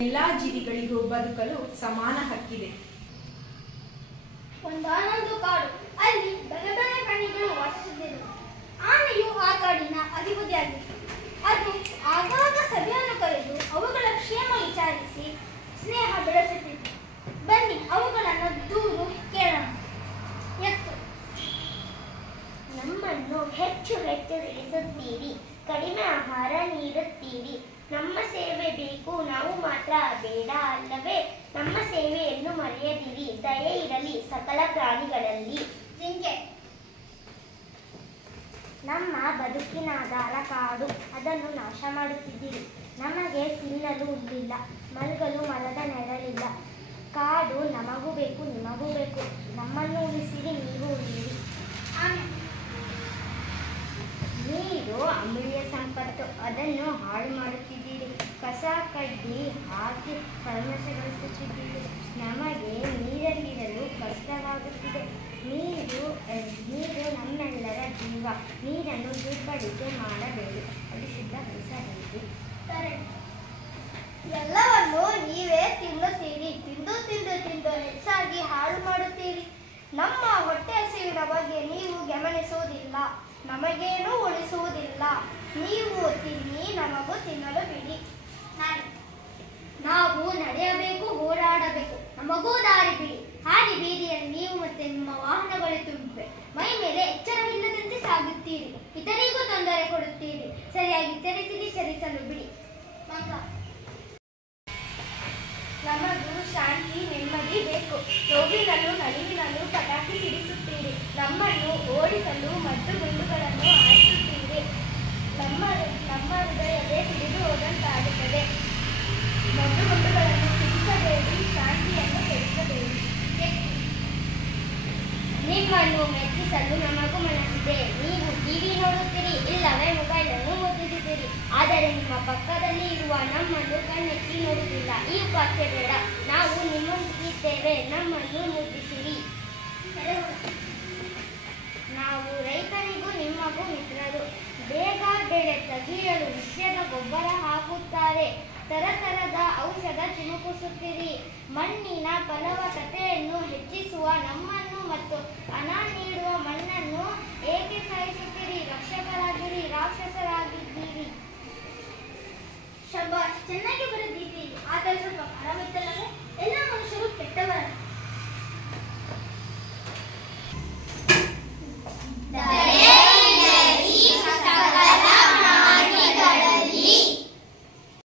ಎಲ್ಲಾ ಜೀವಿಗಳಿಗೂ ಬದುಕಲು ಸಮಾನ ಹಕ್ಕಿದೆ. ಒಂದಾನೊಂದು ಕಾಡು, ಅಲ್ಲಿ ಬೇರೆ ಬೇರೆ ಪ್ರಾಣಿಗಳು ವಾಸಿಸುತ್ತಿದ್ದವು. ಆನೆಯು ಆ ಕಾಡಿನ ಅಧಿಪತಿಯಾಗಿತ್ತು. ಅದು ಆಗಾಗ ಸಭೆಯನ್ನು ಕರೆದು ಅವುಗಳ ಕ್ಷೇಮ ವಿಚಾರಿಸಿ ಸ್ನೇಹ ಬೆಳೆಸುತ್ತಿತ್ತು. ಬನ್ನಿ ಅವುಗಳನ್ನು ದೂರು ಕೇಳೋಣ. ಎತ್ತು: ನಮ್ಮನ್ನು ಹೆಚ್ಚು ತಿಳಿಸುತ್ತೀರಿ, ಕಡಿಮೆ ಆಹಾರ ನೀಡುತ್ತೀರಿ. ನಮ್ಮ ಸೇವೆ ಬೇಕು, ನಾವು ಮಾತ್ರ ಬೇಡ ಅಲ್ಲವೇ? ನಮ್ಮ ಸೇವೆಯನ್ನು ಮರೆಯದಿರಿ, ದಯೆ ಇರಲಿ ಸಕಲ ಪ್ರಾಣಿಗಳಲ್ಲಿ. ಜಿಂಕೆ: ನಮ್ಮ ಬದುಕಿನಾಧಾರ ಕಾಡು, ಅದನ್ನು ನಾಶ ಮಾಡುತ್ತಿದ್ದೀರಿ. ನಮಗೆ ತಿನ್ನಲು ಹುಲ್ಲಿಲ್ಲ, ಮಲಗಲು ಮರದ ನೆರಳಿಲ್ಲ. ಕಾಡು ನಮಗೂ ಬೇಕು, ನಿಮಗೂ ಬೇಕು. ನಮ್ಮನ್ನು ಉಳಿಸಿರಿ, ನೀವು ಉಳಿಯಿರಿ. ಆನೆ: ನೀರು ಅಮೂಲ್ಯ ಸಂಪತ್ತು, ಅದನ್ನು ಹಾಳು ಮಾಡುತ್ತಿದ್ದೀರಿ. ಕಸ ಕಡ್ಡಿ ಹಾಕಿ ಕಲ್ಮಶಗೊಳಿಸುತ್ತಿದ್ದೀರಿ. ನಮಗೆ ನೀರಲ್ಲಿರಲು ಕಷ್ಟವಾಗುತ್ತಿದೆ. ನೀರು ನಮ್ಮೆಲ್ಲರ ಜೀವ. ನೀರನ್ನು ದುರ್ಬಳಕೆ ಮಾಡಬೇಡಿ, ಅದು ಶುದ್ಧಗೊಳಿಸಬೇಕು. ಎಲ್ಲವನ್ನು ನೀವೇ ತಿನ್ನುತ್ತೀರಿ, ತಿಂದು ಹೆಚ್ಚಾಗಿ ಹಾಳು ಮಾಡುತ್ತೀರಿ. ನಮ್ಮ ಹೊಟ್ಟೆ ಹಸಿವಿನ ಬಗ್ಗೆ ನೀವು ಗಮನಿಸುವುದಿಲ್ಲ, ನಮಗೇನೂ ಉಳಿಸುವುದಿಲ್ಲ. ನೀವು ತಿನ್ನಿ, ನಮಗೂ ತಿನ್ನಲು ಬಿಡಿ. ನಾವು ನಡೆಯಬೇಕು, ಹೋರಾಡಬೇಕು, ನಮಗೂ ದಾರಿ ಬಿಡಿ. ಹಾದಿ ಬೀದಿಯಲ್ಲಿ ನೀವು ಮತ್ತೆ ನಿಮ್ಮ ವಾಹನಗಳು ತುಂಬಿವೆ. ಮೈ ಮೇಲೆ ಎಚ್ಚರವಿಲ್ಲದಂತೆ ಸಾಗುತ್ತೀರಿ, ಇತರಿಗೂ ತೊಂದರೆ ಕೊಡುತ್ತೀರಿ. ಸರಿಯಾಗಿ ಚರಿಸಲು ಬಿಡಿ. ಮಂಗ: ನಮಗೂ ಶಾಂತಿ ನೆಮ್ಮದಿ ಬೇಕು. ನೋವಿನಲ್ಲೂ ನಲಿವಿನಲ್ಲೂ ಪಟಾಕಿ ಸಿಡಿಸುತ್ತೀರಿ. ನಮ್ಮನ್ನು ಓಡಿಸಲು ಮದ್ದು ಗುಂಡುಗಳನ್ನು ಹಾರಿಸುತ್ತೀರಿ. ನಮ್ಮ ಹೃದಯವೇ ಸಿಡಿದು ಹೋದಂತಾಗುತ್ತದೆ. ಮದ್ದು ಗುಂಡುಗಳನ್ನು ಸಿಡಿಸಬೇಡಿ, ಶಾಂತಿಯನ್ನು ಕೆಡಿಸಬೇಡಿ. ನಿಮ್ಮನ್ನು ಮೆಚ್ಚಿಸಲು ನಮಗೂ ಮನಸ್ಸಿದೆ. ನೀವು ಟಿವಿ ನೋಡುತ್ತೀರಿ, ಇಲ್ಲವೇ ಮೊಬೈಲನ್ನು ಓದುತ್ತೀರಿ. ಆದರೆ ನಿಮ್ಮ ಪಕ್ಕದಲ್ಲಿ ಇರುವ ನಮ್ಮನ್ನು ಕಣ್ಣೆತ್ತಿ ನೋಡುವುದಿಲ್ಲ. ಈ ಉಪಾಸ್ಯ ಬೇಡ, ನಾವು ನಿಮ್ಮೊಂದಿಗಿದ್ದೇವೆ, ನಮ್ಮನ್ನು ಮುದ್ದಿಸಿರಿ. ನಾವು ರೈತರಿಗೂ ನಿಮಗೂ ಮಿತ್ರರು. ಬೇಗ ಬೆಳೆ ತೆಗೆಯಲು ವಿಷದ ಗೊಬ್ಬರ ಹಾಕುತ್ತಾರೆ. ತರತರದ ಔಷಧ ಚಿಮುಕಿಸುತ್ತೀರಿ. ಮಣ್ಣಿನ ಫಲವತ್ತತೆಯನ್ನು ಹೆಚ್ಚಿಸುವ ನಮ್ಮನ್ನು ಮತ್ತು ಹಣ ನೀಡುವ ಮಣ್ಣನ್ನು ಏಕೆ ಸಾಯಿಸುತ್ತೀರಿ? ರಕ್ಷಕರಾಗಿರಿ, ರಾಕ್ಷಸರಾಗಿದ್ದೀರಿ. ಶಬಾಷ್, ಚೆನ್ನಾಗಿ ಬರೆದಿದ್ದೀರಿ. ಆದರೆ ಸ್ವಲ್ಪ ಆರಾಮಿತ್ತಲ್ಲವೇ? ಎಲ್ಲ ಮನುಷ್ಯರು ಕೆಟ್ಟವರಲ್ಲ.